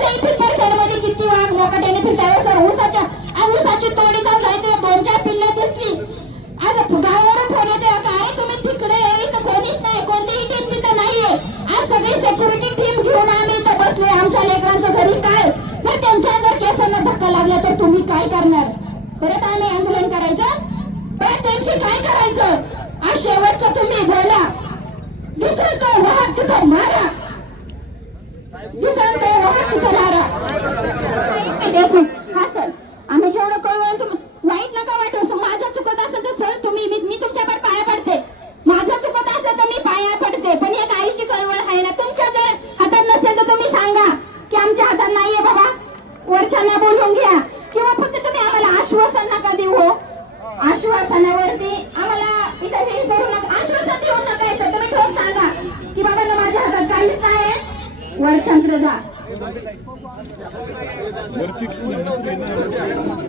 आजही पिंपरखेडमध्ये किती वाघ मोकाट्याने फिरताय सर. ऊसाची तोडी का जायचे 2-4 पिल्लं दिसली. आज गावावरून फोन येते काय तुम्ही तिकडे इथं कोणीच नाही, कोणतीही टीम तिथं नाहीये. आज सगळी सेक्युरिटी टीम घेऊन आम्ही इथं बसलोय. आमच्या लेकरांचं घरी काय जर त्यांच्या जर केसांना धक्का लागला तर तुम्ही काय करणार? परत आम्ही आंदोलन करायचं, परत त्यांची काय करायचं? आज शेवटचं तुम्ही बोला. दुसरं तो वाहक तिथं मारा, दुसरं तो वाहक तिथं मारा. हा सर, आम्ही जेवढं कळवलं वाईट नका वाटू. माझं चुकत असेल तर सर तुम्ही मी तुमच्याकडे पाया पडते. माझं चुकत असेल तर मी पाया पडते. पण एक आईची कळवळ आहे ना, तुमच्या जर हातात नसेल तर तुम्ही सांगा की आमच्या हातात नाहीये बाबा, वरच्यांना बोलून घ्या. किंवा फक्त तुम्ही आम्हाला आश्वासन नका देऊ. आश्वासनावरती आम्हाला इथं हे करू नका, आश्वासन देऊ नका. तर तुम्ही ठोस सांगा की बाबा माझ्या हातात काहीच नाही, वरच्यांकडे जा.